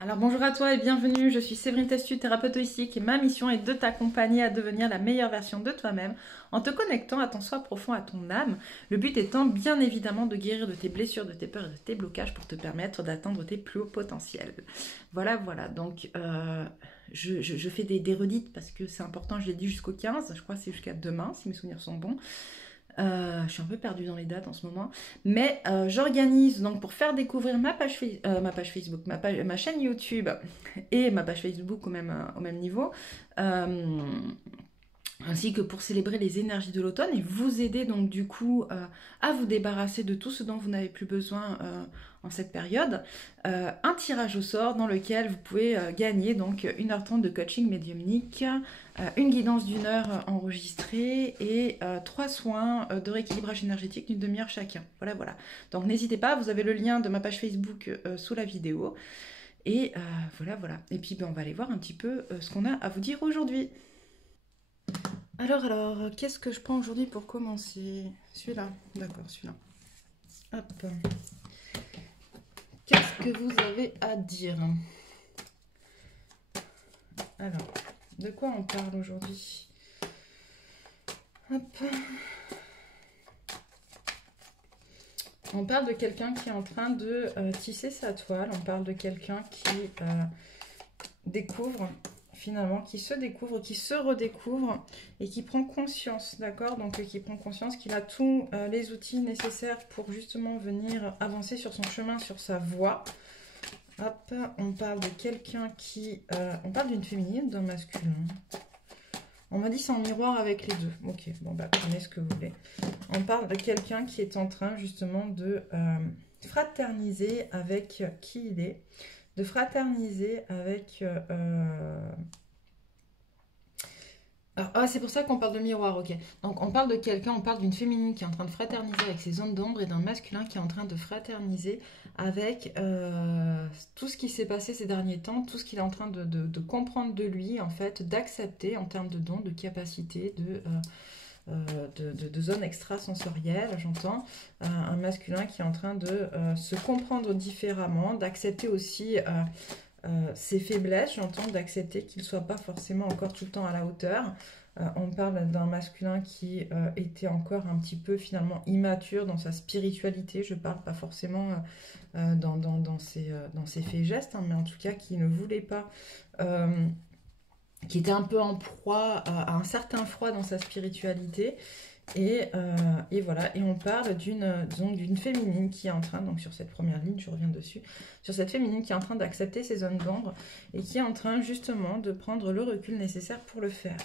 Alors bonjour à toi et bienvenue, je suis Séverine Testu, thérapeute holistique et ma mission est de t'accompagner à devenir la meilleure version de toi-même en te connectant à ton soi profond, à ton âme. Le but étant bien évidemment de guérir de tes blessures, de tes peurs et de tes blocages pour te permettre d'atteindre tes plus hauts potentiels. Voilà, donc je fais des redites parce que c'est important, je l'ai dit jusqu'au 15, je crois que c'est jusqu'à demain si mes souvenirs sont bons. Je suis un peu perdue dans les dates en ce moment. Mais j'organise donc pour faire découvrir ma page Facebook, ma chaîne YouTube et ma page Facebook au même niveau. Euh, Ainsi que pour célébrer les énergies de l'automne et vous aider donc du coup à vous débarrasser de tout ce dont vous n'avez plus besoin en cette période. Un tirage au sort dans lequel vous pouvez gagner donc 1h30 de coaching médiumnique, une guidance d'1 heure enregistrée et 3 soins de rééquilibrage énergétique d'une demi-heure chacun. Voilà. Donc n'hésitez pas, vous avez le lien de ma page Facebook sous la vidéo. Et voilà. Et puis on va aller voir un petit peu ce qu'on a à vous dire aujourd'hui. Alors, qu'est-ce que je prends aujourd'hui pour commencer? Celui-là, d'accord, celui-là. Hop. Qu'est-ce que vous avez à dire? Alors, de quoi on parle aujourd'hui? Hop. On parle de quelqu'un qui est en train de tisser sa toile. On parle de quelqu'un qui découvre finalement, qui se découvre, qui se redécouvre et qui prend conscience, d'accord? Donc qui prend conscience qu'il a tous les outils nécessaires pour justement venir avancer sur son chemin, sur sa voie. Hop, on parle de quelqu'un qui... on parle d'une féminine, d'un masculin. On m'a dit c'est en miroir avec les deux. Ok, bon bah prenez ce que vous voulez. On parle de quelqu'un qui est en train justement de fraterniser avec qui il est, de fraterniser avec... c'est pour ça qu'on parle de miroir, ok. Donc on parle de quelqu'un, on parle d'une féminine qui est en train de fraterniser avec ses zones d'ombre et d'un masculin qui est en train de fraterniser avec tout ce qui s'est passé ces derniers temps, tout ce qu'il est en train de comprendre de lui, en fait, d'accepter en termes de dons, de capacités, de zones extrasensorielles, j'entends. Un masculin qui est en train de se comprendre différemment, d'accepter aussi... ses faiblesses, j'entends, d'accepter qu'il ne soit pas forcément encore tout le temps à la hauteur. On parle d'un masculin qui était encore un petit peu finalement immature dans sa spiritualité. Je parle pas forcément dans ses faits et gestes, hein, mais en tout cas qui ne voulait pas, qui était un peu en proie à un certain froid dans sa spiritualité. Et voilà, et on parle d'une féminine qui est en train, donc sur cette première ligne, je reviens dessus, sur cette féminine qui est en train d'accepter ses zones d'ombre et qui est en train justement de prendre le recul nécessaire pour le faire.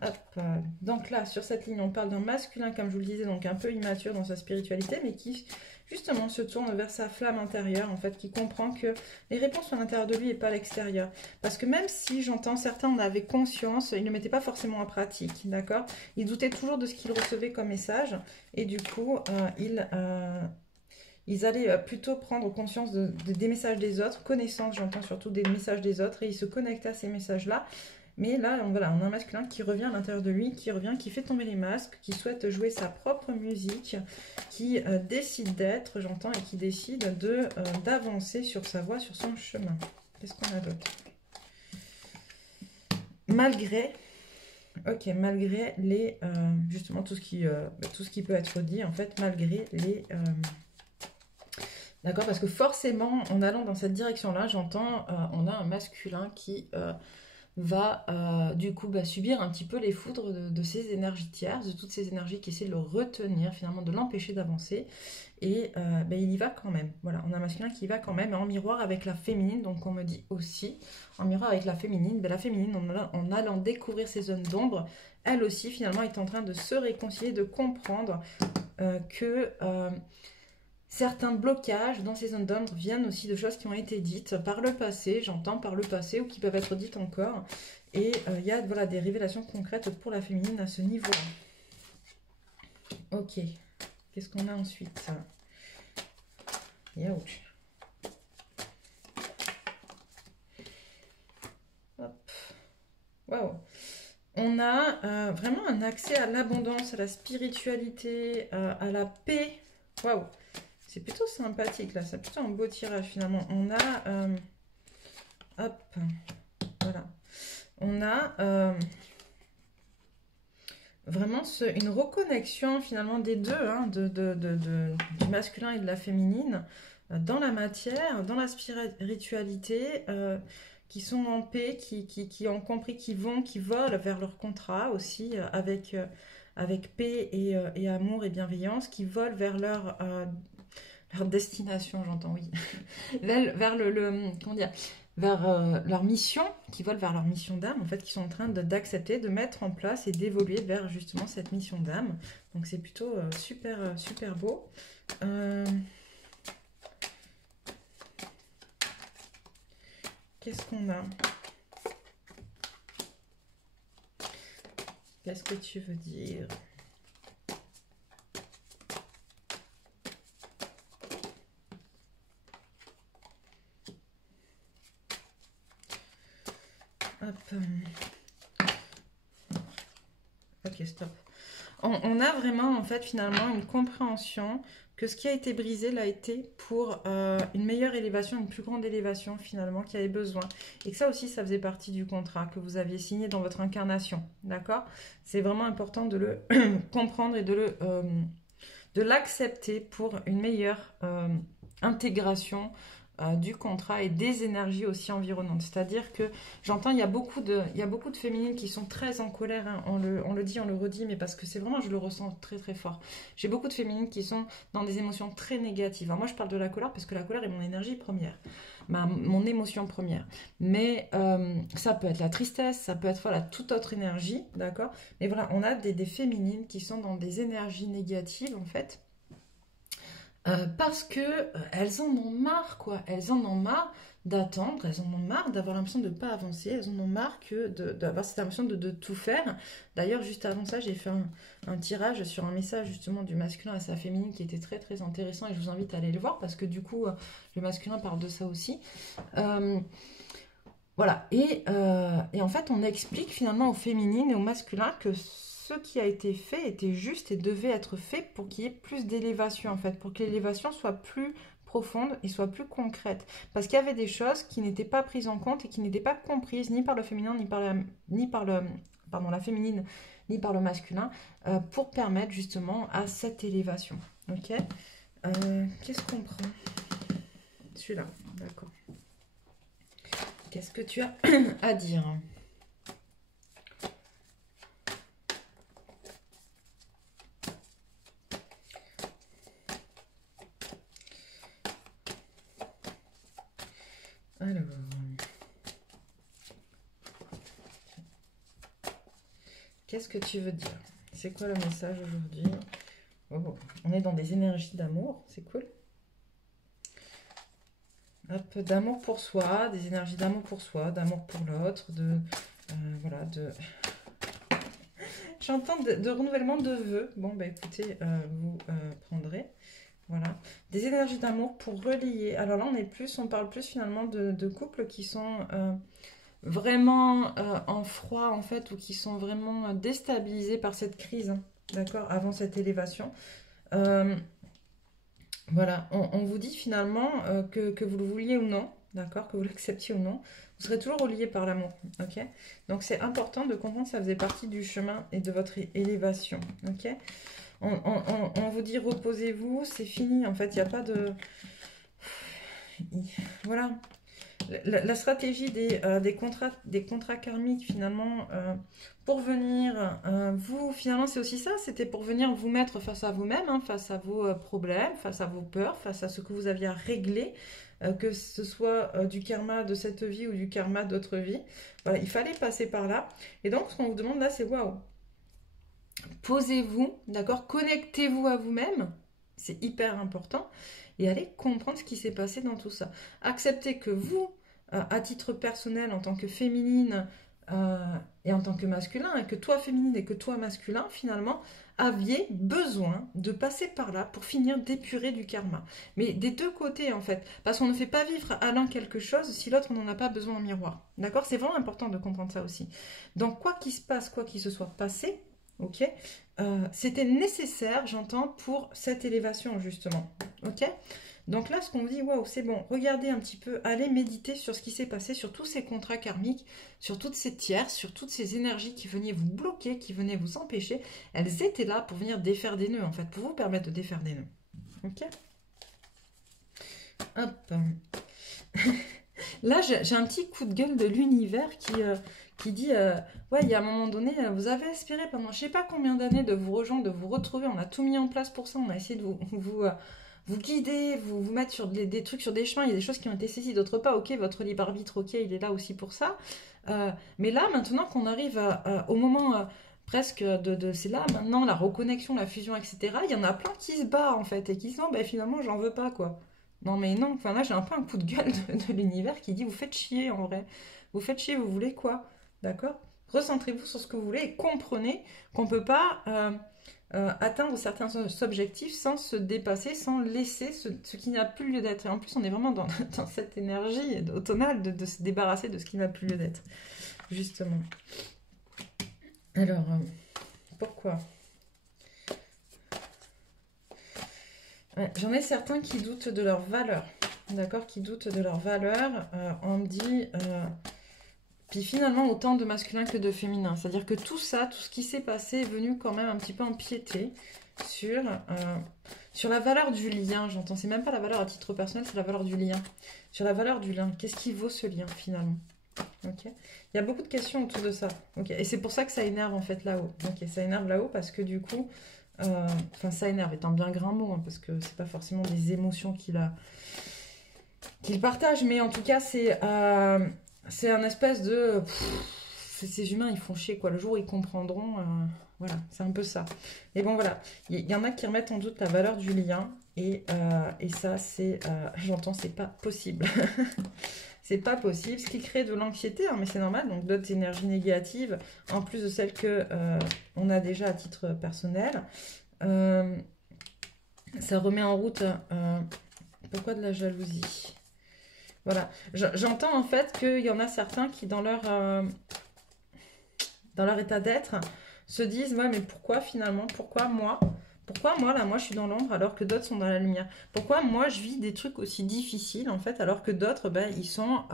Hop. Donc là, sur cette ligne, on parle d'un masculin, comme je vous le disais, donc un peu immature dans sa spiritualité, mais qui justement se tourne vers sa flamme intérieure, en fait, qui comprend que les réponses sont à l'intérieur de lui et pas à l'extérieur. Parce que même si j'entends certains en avaient conscience, ils ne mettaient pas forcément en pratique, d'accord? Ils doutaient toujours de ce qu'ils recevaient comme message, et du coup, ils allaient plutôt prendre conscience des messages des autres, connaissance, j'entends surtout des messages des autres, et ils se connectaient à ces messages-là. Mais là, voilà, on a un masculin qui revient à l'intérieur de lui, qui revient, qui fait tomber les masques, qui souhaite jouer sa propre musique, qui décide d'être, j'entends, et qui décide d'avancer sur sa voie, sur son chemin. Qu'est-ce qu'on a d'autre? Malgré les... justement, tout ce qui peut être dit, en fait, malgré les... D'accord, parce que forcément, en allant dans cette direction-là, j'entends, on a un masculin qui... va du coup subir un petit peu les foudres de ces énergies tierces, de toutes ces énergies qui essaient de le retenir, finalement de l'empêcher d'avancer. Et il y va quand même. Voilà, on a un masculin qui y va quand même, en miroir avec la féminine, donc on me dit aussi, en miroir avec la féminine, en allant découvrir ces zones d'ombre, elle aussi finalement est en train de se réconcilier, de comprendre que... certains blocages dans ces zones d'ombre viennent aussi de choses qui ont été dites par le passé, j'entends par le passé, ou qui peuvent être dites encore. Et il y a voilà, des révélations concrètes pour la féminine à ce niveau-là. Ok, qu'est-ce qu'on a ensuite? Youch. Hop. Waouh. On a vraiment un accès à l'abondance, à la spiritualité, à la paix. Waouh. C'est plutôt sympathique là, c'est plutôt un beau tirage finalement. On a, hop, voilà. On a vraiment une reconnexion finalement des deux, hein, du masculin et de la féminine, dans la matière, dans la spiritualité, qui sont en paix, qui ont compris, qui volent vers leur contrat aussi, avec paix et amour et bienveillance, qui volent vers leur destination, j'entends, oui, vers comment dire, vers leur mission, qui volent vers leur mission d'âme, en fait, qui sont en train d'accepter, de mettre en place et d'évoluer vers justement cette mission d'âme. Donc c'est plutôt super, super beau. Qu'est-ce qu'on a? Qu'est-ce que tu veux dire? Hop. Ok, stop. On a vraiment, en fait, finalement, une compréhension que ce qui a été brisé l'a été pour une meilleure élévation, une plus grande élévation, finalement, qui avait besoin. Et que ça aussi, ça faisait partie du contrat que vous aviez signé dans votre incarnation. D'accord? C'est vraiment important de le comprendre et de l'accepter pour une meilleure intégration du contrat et des énergies aussi environnantes. C'est-à-dire que j'entends, il y a beaucoup de féminines qui sont très en colère, hein. On le dit, on le redit, mais parce que c'est vraiment, je le ressens très très fort. J'ai beaucoup de féminines qui sont dans des émotions très négatives. Alors moi, je parle de la colère parce que la colère est mon énergie première, mon émotion première. Mais ça peut être la tristesse, ça peut être voilà, toute autre énergie, d'accord? Mais voilà, on a des féminines qui sont dans des énergies négatives, en fait, parce que elles en ont marre, quoi. Elles en ont marre d'attendre, elles en ont marre d'avoir l'impression de ne pas avancer, elles en ont marre d'avoir cette impression de tout faire. D'ailleurs, juste avant ça, j'ai fait un tirage sur un message justement du masculin à sa féminine qui était très très intéressant et je vous invite à aller le voir parce que du coup, le masculin parle de ça aussi. Voilà, et en fait, on explique finalement aux féminines et aux masculins que ce qui a été fait était juste et devait être fait pour qu'il y ait plus d'élévation, en fait, pour que l'élévation soit plus profonde et soit plus concrète. Parce qu'il y avait des choses qui n'étaient pas prises en compte et qui n'étaient pas comprises ni par le féminin, la féminine, ni par le masculin, pour permettre justement à cette élévation. Ok, qu'est-ce qu'on prend? Celui-là, d'accord. Qu'est-ce que tu as à dire? Alors, qu'est-ce que tu veux dire? C'est quoi le message aujourd'hui? Oh, on est dans des énergies d'amour, c'est cool. Hop, d'amour pour soi, des énergies d'amour pour soi, d'amour pour l'autre, voilà, j'entends de renouvellement de vœux. Bon, bah écoutez, vous prendrez. Voilà, des énergies d'amour pour relier. Alors là, on parle plus finalement de couples qui sont vraiment en froid, en fait, ou qui sont vraiment déstabilisés par cette crise, hein, d'accord, avant cette élévation. Voilà, on vous dit finalement que vous le vouliez ou non, d'accord, que vous l'acceptiez ou non, vous serez toujours relié par l'amour, ok? Donc c'est important de comprendre que ça faisait partie du chemin et de votre élévation, ok? On vous dit reposez-vous, c'est fini, en fait, il n'y a pas de... Voilà, la stratégie des contrats karmiques, finalement, pour venir, finalement, c'est aussi ça, c'était pour venir vous mettre face à vous-même, hein, face à vos problèmes, face à vos peurs, face à ce que vous aviez à régler, que ce soit du karma de cette vie ou du karma d'autres vies. Voilà, il fallait passer par là. Et donc, ce qu'on vous demande là, c'est waouh! Posez-vous, d'accord? Connectez-vous à vous-même, c'est hyper important, et allez comprendre ce qui s'est passé dans tout ça. Acceptez que vous, à titre personnel, en tant que féminine et en tant que masculin, et que toi féminine et que toi masculin, finalement, aviez besoin de passer par là pour finir d'épurer du karma. Mais des deux côtés, en fait, parce qu'on ne fait pas vivre à l'un quelque chose si l'autre n'en a pas besoin en miroir. D'accord? C'est vraiment important de comprendre ça aussi. Donc, quoi qu'il se passe, quoi qu'il se soit passé, ok? C'était nécessaire, j'entends, pour cette élévation, justement, ok? Donc là, ce qu'on dit, waouh, c'est bon, regardez un petit peu, allez méditer sur ce qui s'est passé, sur tous ces contrats karmiques, sur toutes ces tierces, sur toutes ces énergies qui venaient vous bloquer, qui venaient vous empêcher. Elles étaient là pour venir défaire des nœuds, en fait, pour vous permettre de défaire des nœuds. Ok? Hop. Là, j'ai un petit coup de gueule de l'univers qui dit ouais, il y a un moment donné, vous avez espéré pendant je sais pas combien d'années de vous rejoindre, de vous retrouver. On a tout mis en place pour ça. On a essayé de vous guider, vous mettre sur des trucs, sur des chemins. Il y a des choses qui ont été saisies, d'autres pas. Ok, votre libre arbitre, ok, il est là aussi pour ça. Mais là, maintenant qu'on arrive au moment presque c'est là, maintenant, la reconnexion, la fusion, etc., il y en a plein qui se barrent en fait et qui se disent non, ben, finalement, j'en veux pas quoi. Non mais non, enfin là j'ai un peu un coup de gueule de l'univers qui dit vous faites chier en vrai. Vous faites chier, vous voulez quoi? D'accord? Recentrez-vous sur ce que vous voulez et comprenez qu'on ne peut pas atteindre certains objectifs sans se dépasser, sans laisser ce qui n'a plus lieu d'être. Et en plus on est vraiment dans cette énergie automnale de se débarrasser de ce qui n'a plus lieu d'être. Justement. Alors, pourquoi? Ouais, j'en ai certains qui doutent de leur valeur, d'accord, qui doutent de leur valeur. On me dit, puis finalement autant de masculin que de féminin. C'est-à-dire que tout ça, tout ce qui s'est passé est venu quand même un petit peu empiéter sur la valeur du lien. J'entends, c'est même pas la valeur à titre personnel, c'est la valeur du lien. Sur la valeur du lien, qu'est-ce qui vaut ce lien finalement? Ok. Il y a beaucoup de questions autour de ça. Ok. Et c'est pour ça que ça énerve en fait là-haut. Ok, ça énerve là-haut parce que du coup. Enfin, ça énerve étant bien grand mot, hein, parce que c'est pas forcément des émotions qu'il partage, mais en tout cas, c'est un espèce de. Ces humains, ils font chier, quoi. Le jour où ils comprendront, voilà, c'est un peu ça. Et bon, voilà, il y en a qui remettent en doute la valeur du lien, et ça, c'est. J'entends, c'est pas possible. C'est pas possible, ce qui crée de l'anxiété, hein, mais c'est normal, donc d'autres énergies négatives, en plus de celles que on a déjà à titre personnel. Ça remet en route, pourquoi de la jalousie? Voilà, j'entends en fait qu'il y en a certains qui dans leur état d'être se disent, ouais mais pourquoi finalement, pourquoi moi là, moi je suis dans l'ombre alors que d'autres sont dans la lumière? Pourquoi moi je vis des trucs aussi difficiles en fait alors que d'autres, ben, ils sont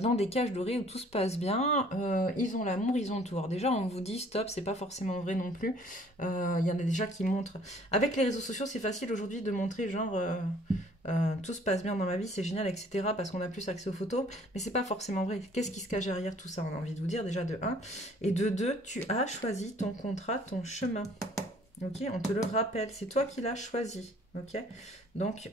dans des cages dorées où tout se passe bien, ils ont l'amour, ils ont tout. Alors déjà on vous dit stop, c'est pas forcément vrai non plus. Il y en a déjà qui montrent. Avec les réseaux sociaux c'est facile aujourd'hui de montrer genre tout se passe bien dans ma vie, c'est génial, etc. parce qu'on a plus accès aux photos, mais c'est pas forcément vrai. Qu'est-ce qui se cache derrière tout ça? On a envie de vous dire déjà de 1. Et de 2, tu as choisi ton contrat, ton chemin. Ok, on te le rappelle, c'est toi qui l'as choisi. Ok, donc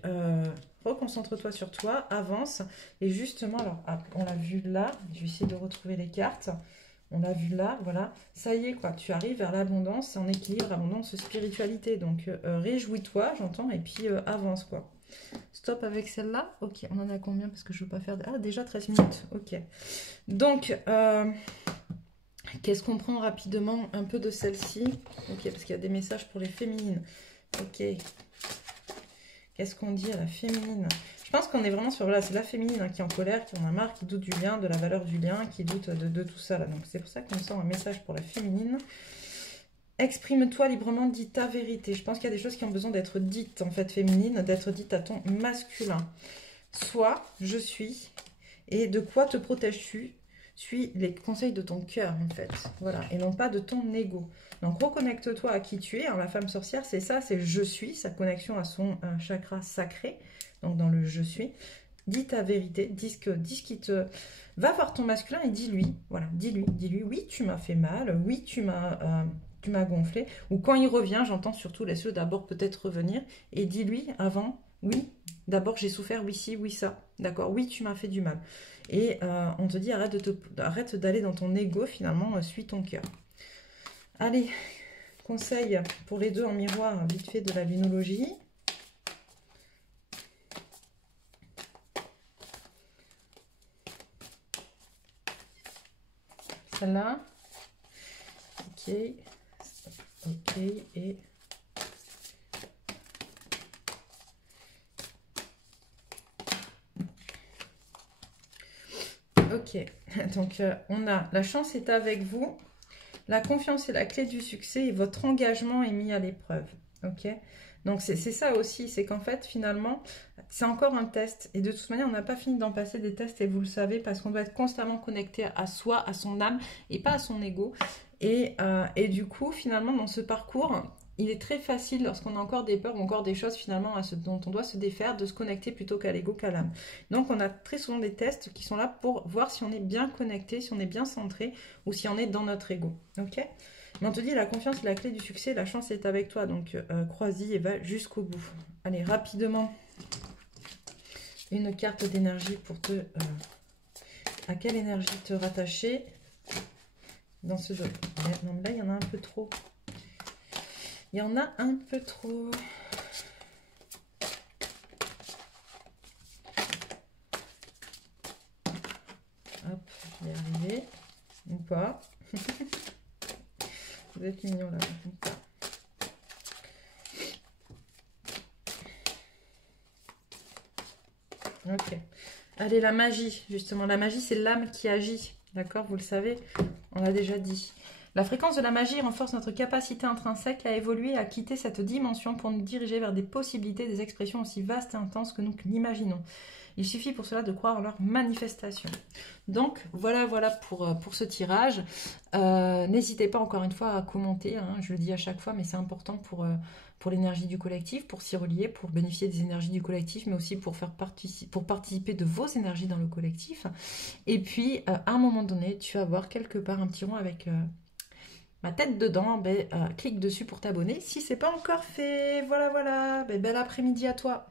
reconcentre-toi sur toi, avance. Et justement, alors on l'a vu là, je vais essayer de retrouver les cartes. On l'a vu là, voilà. Ça y est, quoi, tu arrives vers l'abondance, en équilibre, abondance, spiritualité. Donc réjouis-toi, j'entends, et puis avance, quoi. Stop avec celle-là. Ok, on en a combien? Parce que je ne veux pas faire... Ah, déjà 13 minutes. Ok. Donc, qu'est-ce qu'on prend rapidement un peu de celle-ci? Ok, parce qu'il y a des messages pour les féminines. Ok. Qu'est-ce qu'on dit à la féminine? Je pense qu'on est vraiment sur... Voilà, c'est la féminine hein, qui est en colère, qui en a marre, qui doute du lien, de la valeur du lien, qui doute de tout ça. Là. Donc, c'est pour ça qu'on me sort un message pour la féminine. Exprime-toi librement, dis ta vérité. Je pense qu'il y a des choses qui ont besoin d'être dites, en fait, féminine, d'être dites à ton masculin. Soit, je suis, et de quoi te protèges-tu? Suis les conseils de ton cœur, en fait. Voilà, et non pas de ton ego. Donc, reconnecte-toi à qui tu es. Alors, la femme sorcière, c'est ça, c'est je suis, sa connexion à son chakra sacré. Donc, dans le je suis. Dis ta vérité, dis ce qui te... Va voir ton masculin et dis-lui, voilà, dis-lui, oui, tu m'as fait mal, oui, tu m'as gonflé. Ou quand il revient, j'entends surtout, laisse-le d'abord peut-être revenir. Et dis-lui avant, oui, d'abord j'ai souffert, oui, si, oui, ça. D'accord, oui, tu m'as fait du mal. Et on te dit, arrête d'aller dans ton ego, finalement, suis ton cœur. Allez, conseil pour les deux en miroir, vite fait de la lunologie. Celle-là. Ok. Ok. Et... Ok. Donc, on a la chance est avec vous. La confiance est la clé du succès et votre engagement est mis à l'épreuve. Ok? Donc c'est ça aussi, c'est qu'en fait finalement c'est encore un test et de toute manière on n'a pas fini d'en passer des tests et vous le savez parce qu'on doit être constamment connecté à soi, à son âme et pas à son ego. Et du coup finalement dans ce parcours il est très facile lorsqu'on a encore des peurs ou encore des choses finalement dont on doit se défaire de se connecter plutôt qu'à l'ego qu'à l'âme. Donc on a très souvent des tests qui sont là pour voir si on est bien connecté, si on est bien centré ou si on est dans notre ego. Ok? Mais on te dit la confiance est la clé du succès, la chance est avec toi, donc crois-y et va jusqu'au bout. Allez, rapidement, une carte d'énergie pour te... à quelle énergie te rattacher dans ce domaine? Non, mais là, il y en a un peu trop. Il y en a un peu trop. Hop, je vais y arriver. Ou pas. Vous êtes mignons là. Ok. Allez, la magie, justement. La magie, c'est l'âme qui agit. D'accord? Vous le savez, on l'a déjà dit. La fréquence de la magie renforce notre capacité intrinsèque à évoluer et à quitter cette dimension pour nous diriger vers des possibilités, des expressions aussi vastes et intenses que nous l'imaginons. Il suffit pour cela de croire en leur manifestation. Donc, voilà pour ce tirage. N'hésitez pas encore une fois à commenter, hein, je le dis à chaque fois, mais c'est important pour l'énergie du collectif, pour s'y relier, pour bénéficier des énergies du collectif, mais aussi pour participer de vos énergies dans le collectif. Et puis, à un moment donné, tu vas voir quelque part un petit rond avec... ma tête dedans, clique dessus pour t'abonner si c'est pas encore fait. Voilà, bel après-midi à toi.